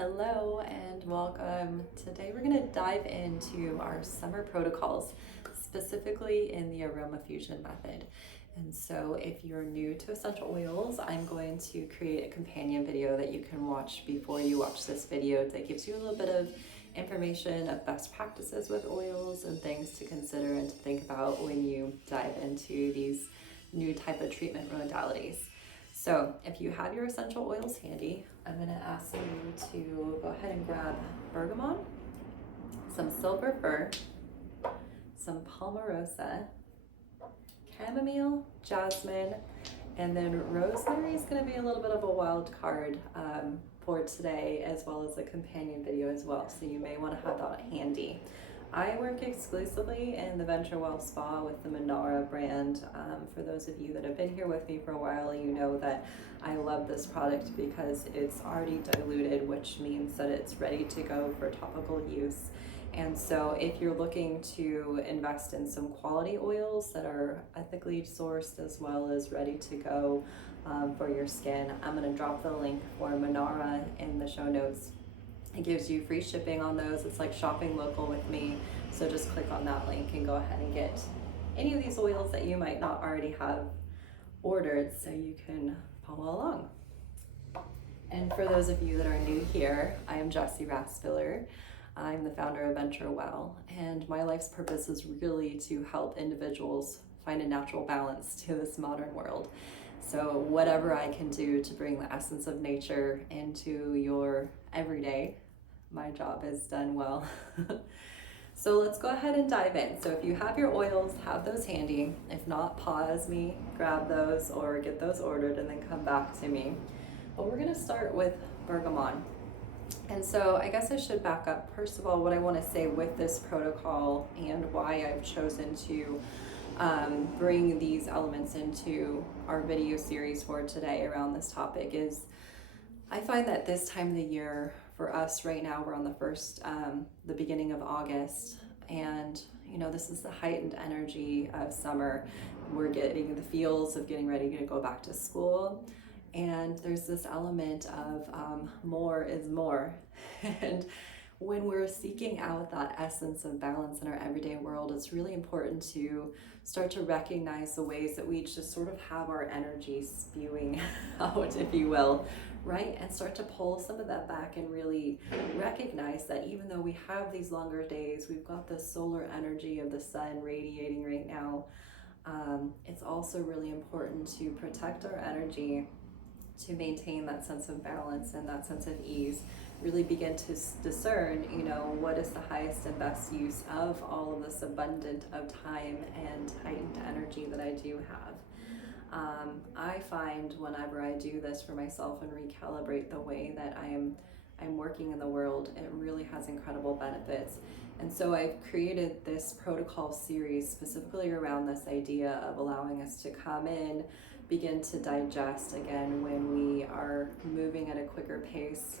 Hello and welcome. Today we're going to dive into our summer protocols, specifically in the Aroma Fusion method. And so if you're new to essential oils, I'm going to create a companion video that you can watch before you watch this video that gives you a little bit of information of best practices with oils and things to consider and to think about when you dive into these new type of treatment modalities. So if you have your essential oils handy, I'm going to ask you to go ahead and grab bergamot, some silver fir, some palmarosa, chamomile, jasmine, and then rosemary is going to be a little bit of a wild card for today, as well as a companion video as well. So you may want to have that handy. I work exclusively in the Venture Well Spa with the Manara brand. For those of you that have been here with me for a while, you know that I love this product because it's already diluted, which means that it's ready to go for topical use. And so if you're looking to invest in some quality oils that are ethically sourced as well as ready to go for your skin, I'm going to drop the link for Manara in the show notes. It gives you free shipping on those. It's like shopping local with me. So just click on that link and go ahead and get any of these oils that you might not already have ordered so you can follow along. And for those of you that are new here, I am Jessy Raspiller. I'm the founder of Venture Well, and my life's purpose is really to help individuals find a natural balance to this modern world. So whatever I can do to bring the essence of nature into your everyday, my job is done well. So let's go ahead and dive in. So if you have your oils, have those handy. If not, pause me, grab those, or get those ordered and then come back to me. But we're gonna start with bergamot. And so I guess I should back up. First of all, what I want to say with this protocol and why I've chosen to bring these elements into our video series for today around this topic is I find that this time of the year for us right now, we're on the beginning of August, and this is the heightened energy of summer. We're getting the feels of getting ready to go back to school. And there's this element of more is more. And when we're seeking out that essence of balance in our everyday world, it's really important to start to recognize the ways that we just sort of have our energy spewing out, if you will, right? And start to pull some of that back and really recognize that even though we have these longer days, we've got the solar energy of the sun radiating right now. It's also really important to protect our energy, to maintain that sense of balance and that sense of ease, really begin to discern, what is the highest and best use of all of this abundant of time and heightened energy that I do have. I find whenever I do this for myself and recalibrate the way that I'm working in the world, it really has incredible benefits. And so I've created this protocol series specifically around this idea of allowing us to come in, begin to digest again when we are moving at a quicker pace.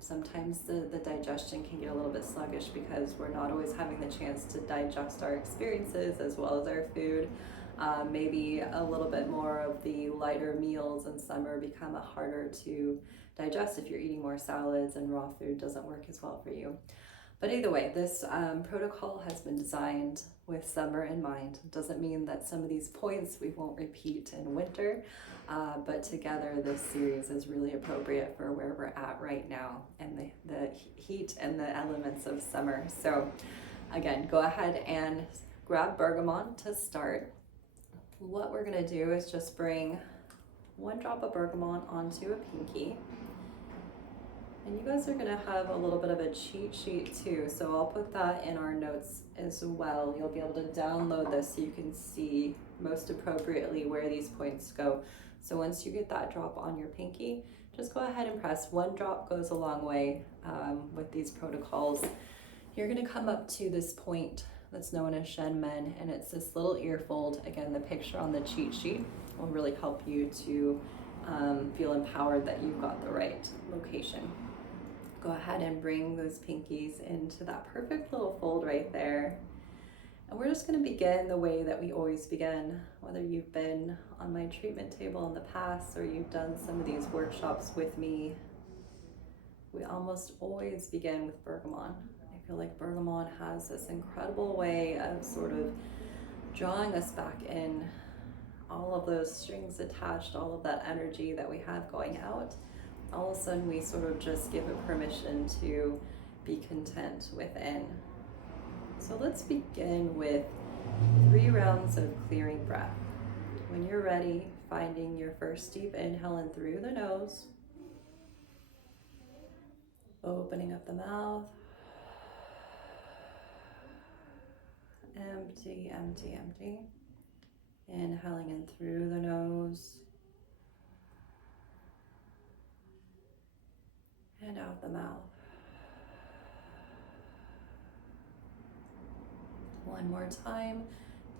Sometimes the digestion can get a little bit sluggish because we're not always having the chance to digest our experiences as well as our food. Maybe a little bit more of the lighter meals in summer become harder to digest if you're eating more salads and raw food doesn't work as well for you. But either way, this protocol has been designed with summer in mind. It doesn't mean that some of these points we won't repeat in winter, but together this series is really appropriate for where we're at right now and the heat and the elements of summer. So again, go ahead and grab bergamot to start. What we're gonna do is just bring 1 drop of bergamot onto a pinky. And you guys are gonna have a little bit of a cheat sheet too, so I'll put that in our notes as well. You'll be able to download this so you can see most appropriately where these points go. So once you get that drop on your pinky, just go ahead and press. 1 drop goes a long way with these protocols. You're gonna come up to this point that's known as Shen Men, and it's this little ear fold. Again, the picture on the cheat sheet will really help you to feel empowered that you've got the right location. Go ahead and bring those pinkies into that perfect little fold right there. And we're just going to begin the way that we always begin, whether you've been on my treatment table in the past or you've done some of these workshops with me. we almost always begin with bergamot. I feel like bergamot has this incredible way of sort of drawing us back in, all of those strings attached, all of that energy that we have going out. All of a sudden we sort of just give it permission to be content within. So let's begin with 3 rounds of clearing breath. When you're ready, finding your first deep inhale in through the nose, opening up the mouth, empty, empty, empty. Inhaling in through the nose and out the mouth. One more time,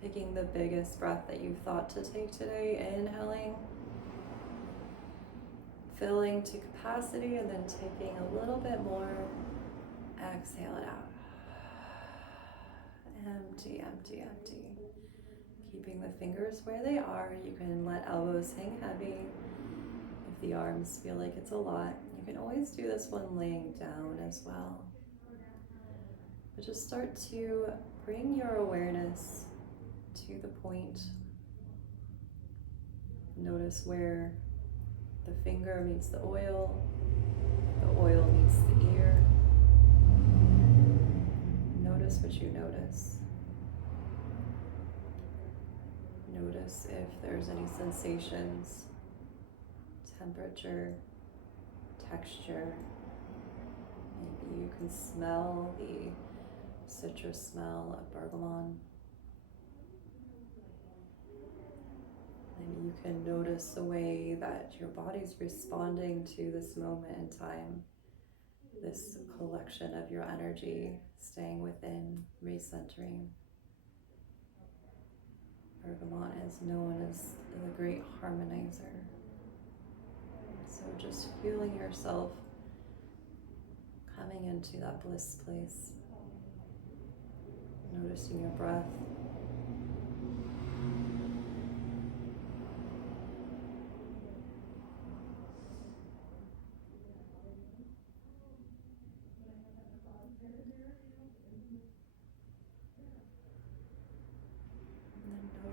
taking the biggest breath that you thought to take today, inhaling, filling to capacity, and then taking a little bit more, exhale it out. Empty, empty, empty. Keeping the fingers where they are. You can let elbows hang heavy. If the arms feel like it's a lot, you can always do this one laying down as well. But just start to bring your awareness to the point. Notice where the finger meets the oil meets the ear. Notice what you notice. Notice if there's any sensations, temperature, texture. Maybe you can smell the citrus smell of bergamot. Maybe you can notice the way that your body's responding to this moment in time, this collection of your energy, staying within, recentering. Bergamot is known as the great harmonizer. So just feeling yourself coming into that bliss place. Noticing your breath.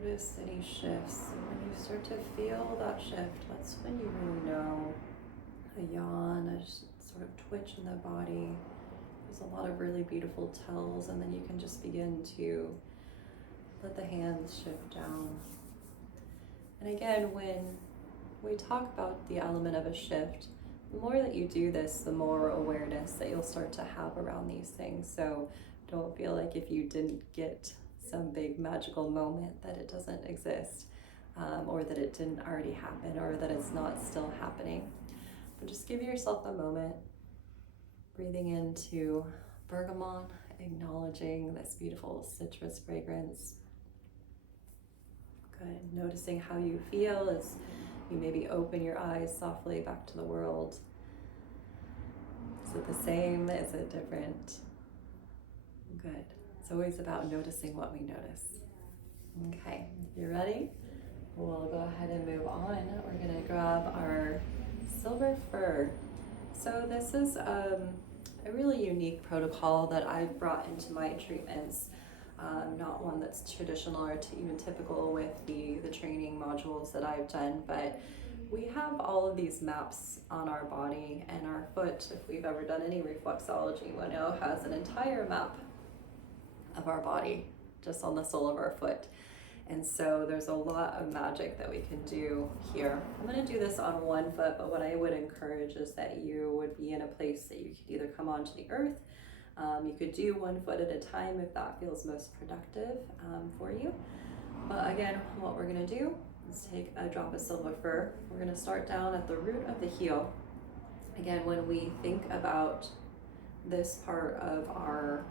Notice any shifts. When you start to feel that shift, that's when you really know a yawn, a sort of twitch in the body. There's a lot of really beautiful tells, and then you can just begin to let the hands shift down. And again, when we talk about the element of a shift, the more that you do this, the more awareness that you'll start to have around these things. So don't feel like if you didn't get some big magical moment that it doesn't exist, or that it didn't already happen, or that it's not still happening. But just give yourself a moment, breathing into bergamot, acknowledging this beautiful citrus fragrance. Good. Noticing how you feel as you maybe open your eyes softly back to the world. Is it the same? Is it different? Good. It's always about noticing what we notice. Okay, if you're ready, we'll go ahead and move on. We're gonna grab our silver fir. So this is a really unique protocol that I've brought into my treatments. Not one that's traditional or even typical with the training modules that I've done, but we have all of these maps on our body, and our foot, if we've ever done any reflexology, we know has an entire map of our body just on the sole of our foot. And so there's a lot of magic that we can do here. I'm going to do this on one foot, but what I would encourage is that you would be in a place that you could either come onto the earth. You could do one foot at a time if that feels most productive for you. But again, what we're going to do is take a drop of silver fir. We're going to start down at the root of the heel. Again, when we think about this part of our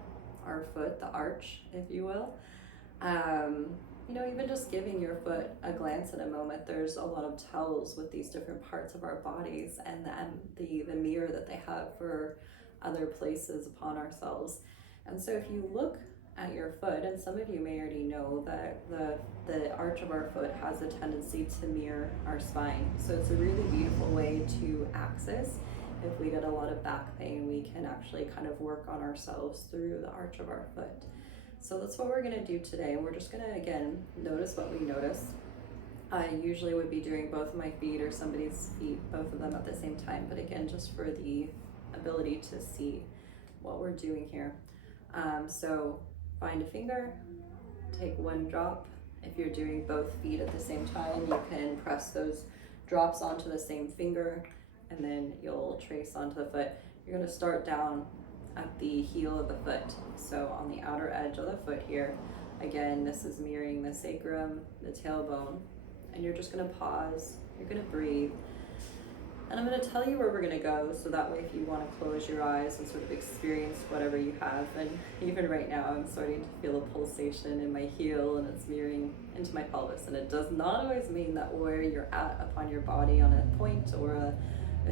foot, the arch, if you will, even just giving your foot a glance in a moment, there's a lot of tells with these different parts of our bodies and the mirror that they have for other places upon ourselves. And so if you look at your foot, and some of you may already know that the arch of our foot has a tendency to mirror our spine. So it's a really beautiful way to access if we get a lot of back pain, we can actually kind of work on ourselves through the arch of our foot. So that's what we're gonna do today. And we're just gonna, again, notice what we notice. I usually would be doing both of my feet or somebody's feet, both of them at the same time. But again, just for the ability to see what we're doing here. So find a finger, take one drop. If you're doing both feet at the same time, you can press those drops onto the same finger, and then you'll trace onto the foot. You're going to start down at the heel of the foot, so on the outer edge of the foot here. Again, this is mirroring the sacrum, the tailbone, and you're just going to pause. You're going to breathe, and I'm going to tell you where we're going to go, so that way if you want to close your eyes and sort of experience whatever you have. And even right now I'm starting to feel a pulsation in my heel, and it's mirroring into my pelvis. And it does not always mean that where you're at upon your body on a point or a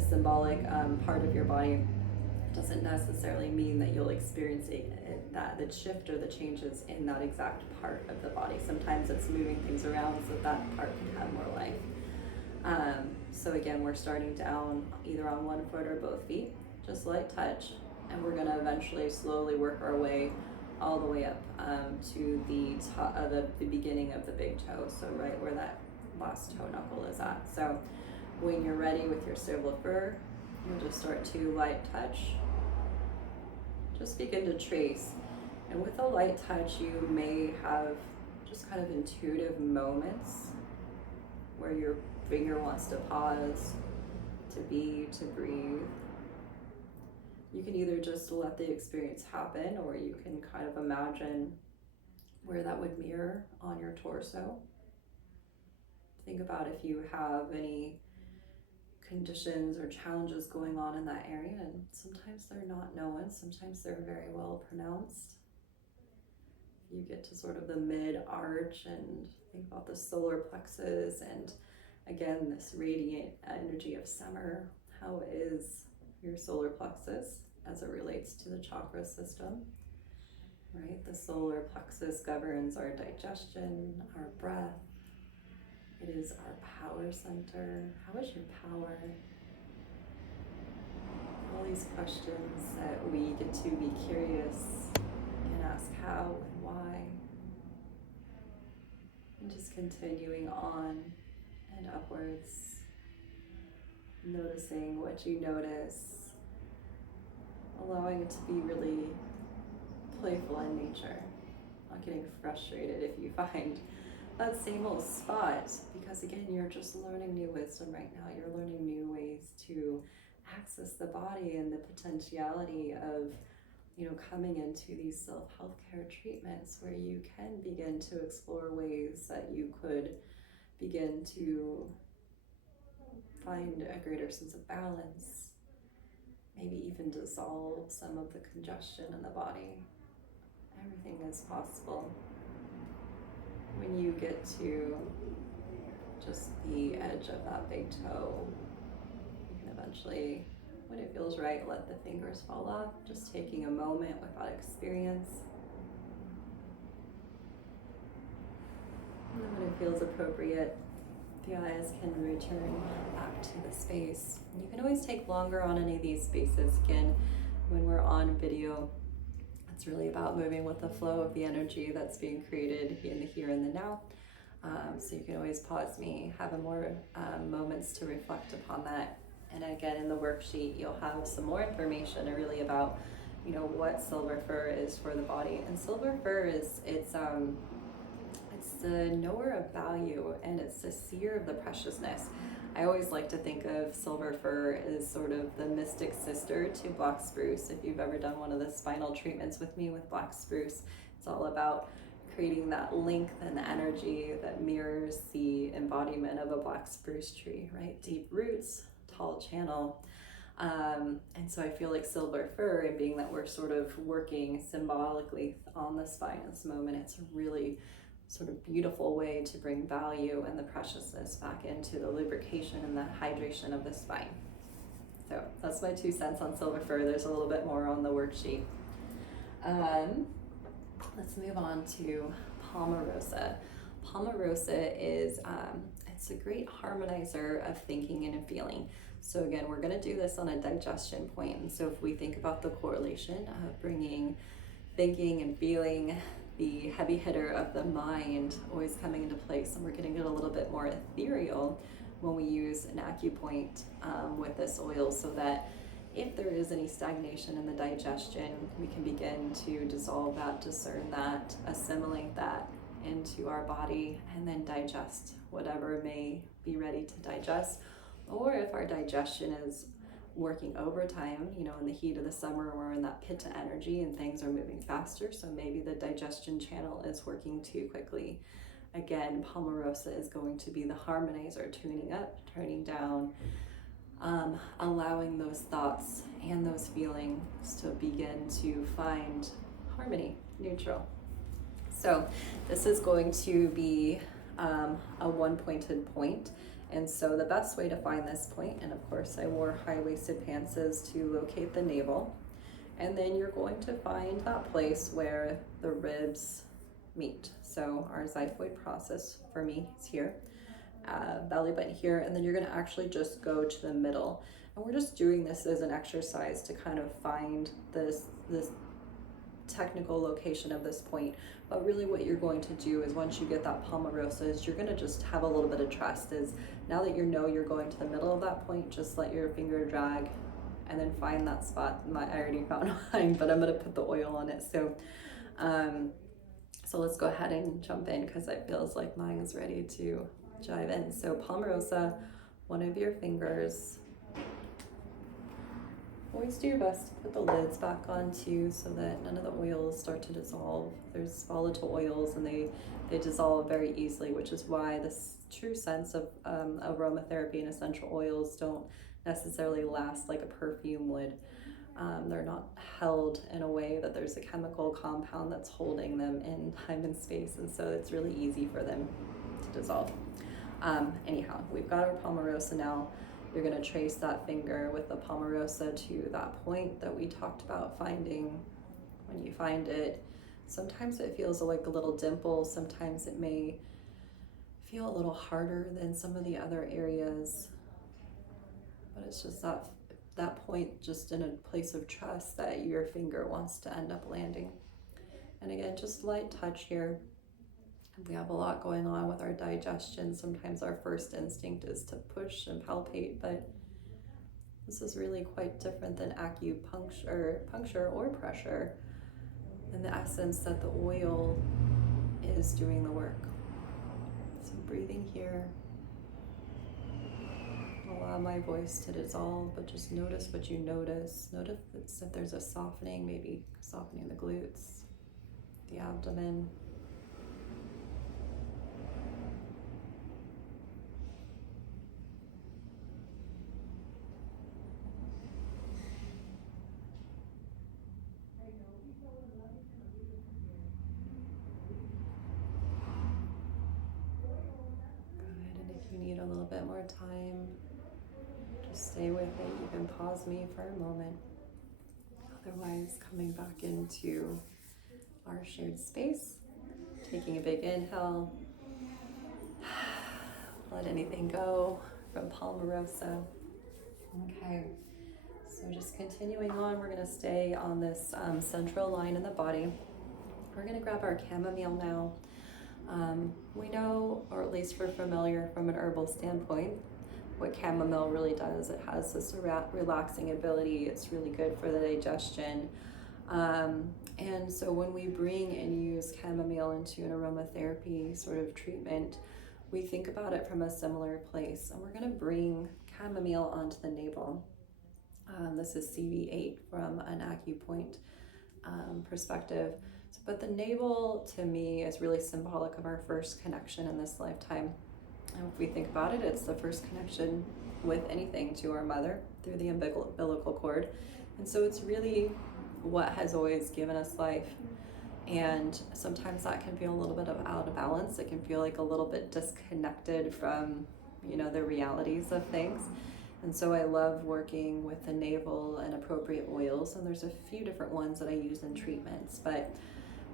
symbolic part of your body doesn't necessarily mean that you'll experience the shift or the changes in that exact part of the body. Sometimes it's moving things around so that part can have more life. So again, we're starting down either on one foot or both feet, just light touch, and we're going to eventually slowly work our way all the way up to the top of the beginning of the big toe, so right where that last toe knuckle is at. So when you're ready with your cervical fur, you'll just start to light touch. Just begin to trace, and with a light touch, you may have just kind of intuitive moments where your finger wants to pause, to be, to breathe. You can either just let the experience happen, or you can kind of imagine where that would mirror on your torso. Think about if you have any conditions or challenges going on in that area, and sometimes they're not known, sometimes they're very well pronounced. You get to sort of the mid-arch and think about the solar plexus, and again, this radiant energy of summer. How is your solar plexus as it relates to the chakra system, right? The solar plexus governs our digestion, our breath. It is our power center. How is your power? All these questions that we get to be curious and ask how and why. And just continuing on and upwards, noticing what you notice, allowing it to be really playful in nature, not getting frustrated if you find that same old spot, because again, you're just learning new wisdom right now. You're learning new ways to access the body and the potentiality of, coming into these self-health care treatments where you can begin to explore ways that you could begin to find a greater sense of balance, maybe even dissolve some of the congestion in the body. Everything is possible. When you get to just the edge of that big toe, you can eventually, when it feels right, let the fingers fall off, just taking a moment without experience. And then when it feels appropriate, the eyes can return back to the space. You can always take longer on any of these spaces. Again, when we're on video, it's really about moving with the flow of the energy that's being created in the here and the now. So you can always pause me, have a more moments to reflect upon that. And again, in the worksheet, you'll have some more information really about, what silver fir is for the body. And silver fir it's the knower of value, and it's the seer of the preciousness. I always like to think of silver fir as sort of the mystic sister to black spruce. If you've ever done one of the spinal treatments with me with black spruce, it's all about creating that length and energy that mirrors the embodiment of a black spruce tree, right? Deep roots, tall channel. And so I feel like silver fir, and being that we're sort of working symbolically on the spine at this moment, it's a really sort of beautiful way to bring value and the preciousness back into the lubrication and the hydration of the spine. So that's my 2 cents on silver fir. There's a little bit more on the worksheet. Let's move on to Palmarosa. Palmarosa is it's a great harmonizer of thinking and feeling. So again, we're going to do this on a digestion point. And so if we think about the correlation of bringing thinking and feeling, the heavy hitter of the mind always coming into place, and we're getting it a little bit more ethereal when we use an acupoint with this oil, so that if there is any stagnation in the digestion, we can begin to dissolve that, discern that, assimilate that into our body, and then digest whatever may be ready to digest. Or if our digestion is working overtime, you know, in the heat of the summer, we're in that pitta energy and things are moving faster, so maybe the digestion channel is working too quickly. Again, Palmarosa is going to be the harmonizer, tuning up, turning down, allowing those thoughts and those feelings to begin to find harmony, neutral. So this is going to be a one-pointed point. And so the best way to find this point, and of course I wore high-waisted pants, is to locate the navel. And then you're going to find that place where the ribs meet. So our xiphoid process for me is here, belly button here, and then you're gonna actually just go to the middle. And we're just doing this as an exercise to kind of find this technical location of this point. But really what you're going to do is, once you get that Palmarosa, is you're going to just have a little bit of trust. Is now that you know you're going to the middle of that point, just let your finger drag and then find that spot. I already found mine, but I'm going to put the oil on it. So so let's go ahead and jump in, because it feels like mine is ready to dive in. So Palmarosa, one of your fingers. Always do your best to put the lids back on too, so that none of the oils start to dissolve. There's volatile oils and they dissolve very easily, which is why this true sense of aromatherapy and essential oils don't necessarily last like a perfume would. They're not held in a way that there's a chemical compound that's holding them in time and space, and so it's really easy for them to dissolve. Anyhow, we've got our Palmarosa now. You're going to trace that finger with the Palmarosa to that point that we talked about finding. When you find it, sometimes it feels like a little dimple, sometimes it may feel a little harder than some of the other areas, but it's just that point, just in a place of trust that your finger wants to end up landing. And again, just light touch here. We have a lot going on with our digestion. Sometimes our first instinct is to push and palpate, but this is really quite different than puncture or pressure, in the essence that the oil is doing the work. So breathing here. Allow my voice to dissolve, but just notice what you notice. Notice if there's a softening, maybe softening the glutes, the abdomen. Need a little bit more time, just stay with it. You can pause me for a moment. Otherwise, coming back into our shared space, taking a big inhale, let anything go from Palmarosa. Okay, so just continuing on, we're going to stay on this central line in the body. We're going to grab our chamomile now. We know, or at least we're familiar from an herbal standpoint, what chamomile really does. It has this relaxing ability. It's really good for the digestion. And so when we bring and use chamomile into an aromatherapy sort of treatment, we think about it from a similar place. And we're going to bring chamomile onto the navel. This is CV8 from an acupoint perspective. But the navel, to me, is really symbolic of our first connection in this lifetime. And if we think about it, it's the first connection with anything to our mother through the umbilical cord. And so it's really what has always given us life. And sometimes that can feel a little bit out of balance. It can feel like a little bit disconnected from, the realities of things. And so I love working with the navel and appropriate oils. And there's a few different ones that I use in treatments. But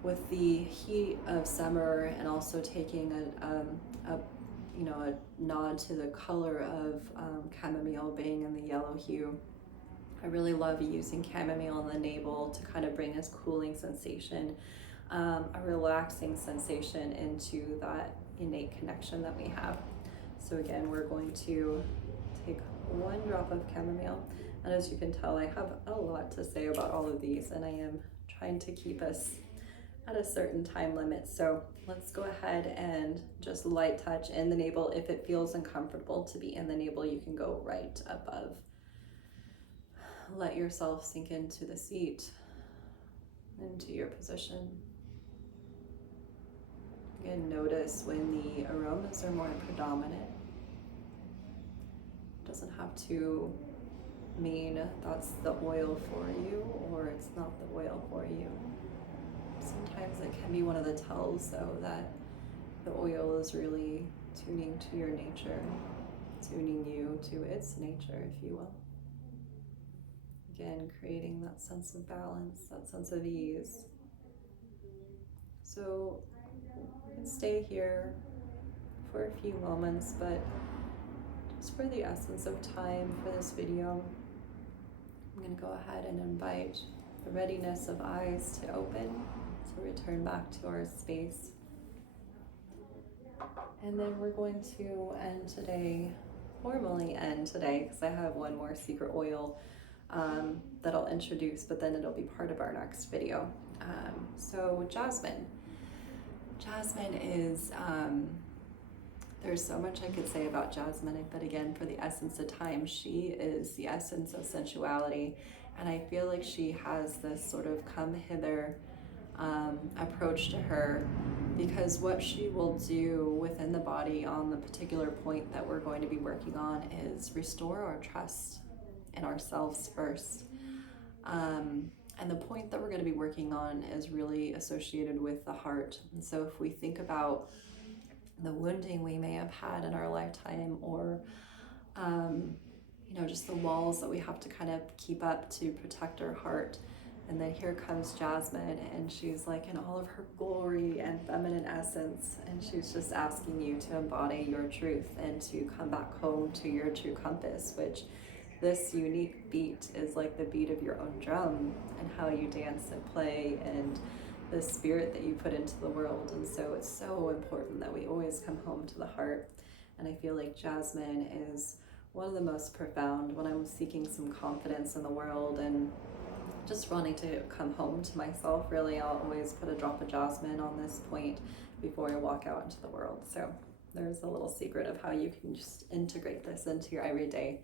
with the heat of summer and also taking a you know, a nod to the color of chamomile being in the yellow hue. I really love using chamomile in the navel to kind of bring this cooling sensation, a relaxing sensation into that innate connection that we have. So again, we're going to take 1 drop of chamomile. And as you can tell, I have a lot to say about all of these, and I am trying to keep us at a certain time limit. So let's go ahead and just light touch in the navel. If it feels uncomfortable to be in the navel, you can go right above. Let yourself sink into the seat, into your position. Again, notice when the aromas are more predominant. It doesn't have to mean that's the oil for you or it's not the oil for you. Sometimes it can be one of the tells, though, that the oil is really tuning to your nature, tuning you to its nature, if you will. Again, creating that sense of balance, that sense of ease. So you can stay here for a few moments, but just for the essence of time for this video, I'm going to go ahead and invite the readiness of eyes to open, to return back to our space. And then we're going to formally end today, because I have one more secret oil that I'll introduce, but then it'll be part of our next video. So Jasmine. Jasmine is, there's so much I could say about Jasmine, but again, for the essence of time, she is the essence of sensuality. And I feel like she has this sort of come hither approach to her, because what she will do within the body on the particular point that we're going to be working on is restore our trust in ourselves first. And the point that we're going to be working on is really associated with the heart. And so if we think about the wounding we may have had in our lifetime, or you know, just the walls that we have to kind of keep up to protect our heart. And then here comes Jasmine, and she's like in all of her glory and feminine essence, and she's just asking you to embody your truth and to come back home to your true compass, which this unique beat is like the beat of your own drum, and how you dance and play, and the spirit that you put into the world. And so it's so important that we always come home to the heart. And I feel like Jasmine is one of the most profound when I'm seeking some confidence in the world and just wanting to come home to myself. Really, I'll always put a drop of Jasmine on this point before I walk out into the world. So there's a little secret of how you can just integrate this into your everyday.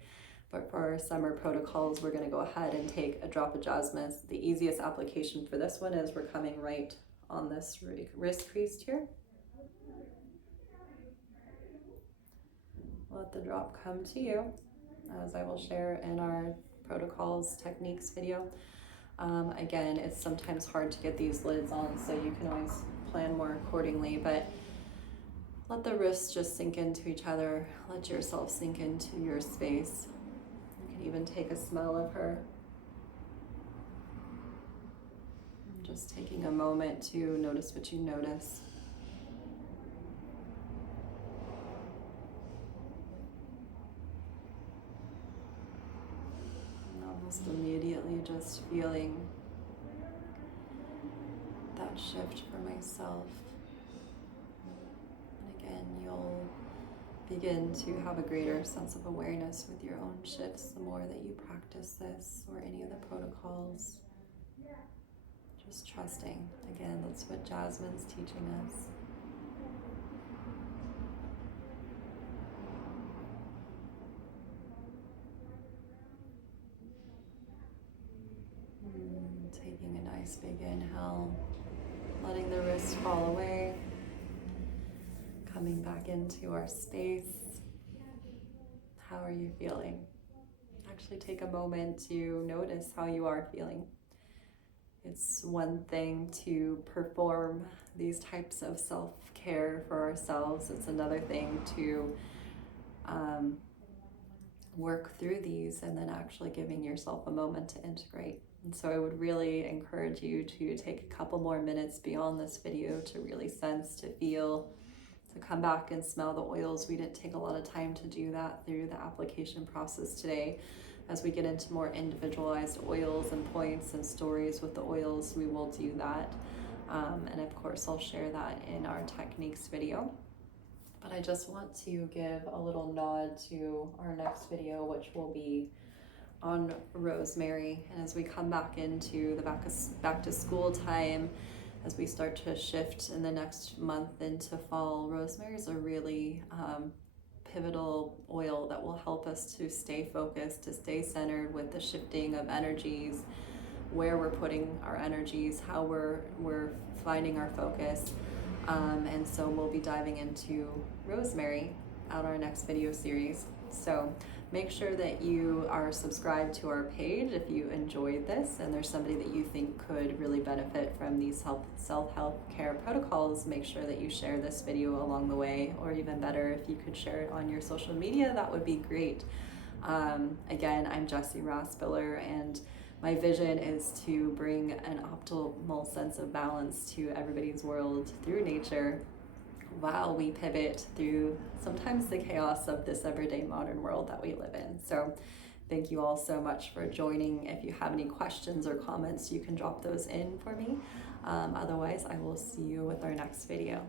But for our summer protocols, we're going to go ahead and take a drop of Jasmine. The easiest application for this one is we're coming right on this wrist crease here. Let the drop come to you, as I will share in our protocols techniques video. Again, it's sometimes hard to get these lids on, so you can always plan more accordingly, but let the wrists just sink into each other. Let yourself sink into your space. You can even take a smell of her. Just taking a moment to notice what you notice. Almost immediately just feeling that shift for myself. And again, you'll begin to have a greater sense of awareness with your own shifts the more that you practice this or any of the protocols. Just trusting. Again, that's what Jasmine's teaching us. Taking a nice big inhale, letting the wrist fall away, coming back into our space. How are you feeling? Actually take a moment to notice how you are feeling. It's one thing to perform these types of self-care for ourselves. It's another thing to work through these and then actually giving yourself a moment to integrate. And so I would really encourage you to take a couple more minutes beyond this video to really sense, to feel, to come back and smell the oils. We didn't take a lot of time to do that through the application process today. As we get into more individualized oils and points and stories with the oils, we will do that. And of course, I'll share that in our techniques video. But I just want to give a little nod to our next video, which will be on rosemary. And as we come back into the back to school time, as we start to shift in the next month into fall, rosemary is a really pivotal oil that will help us to stay focused, to stay centered with the shifting of energies, where we're putting our energies, how we're finding our focus. And so we'll be diving into rosemary on our next video series. So make sure that you are subscribed to our page if you enjoyed this and there's somebody that you think could really benefit from these self-help care protocols. Make sure that you share this video along the way, or even better, if you could share it on your social media, that would be great. Again, I'm Jessy Raspiller, and my vision is to bring an optimal sense of balance to everybody's world through nature, while we pivot through sometimes the chaos of this everyday modern world that we live in. So thank you all so much for joining. If you have any questions or comments, you can drop those in for me. Otherwise, I will see you with our next video.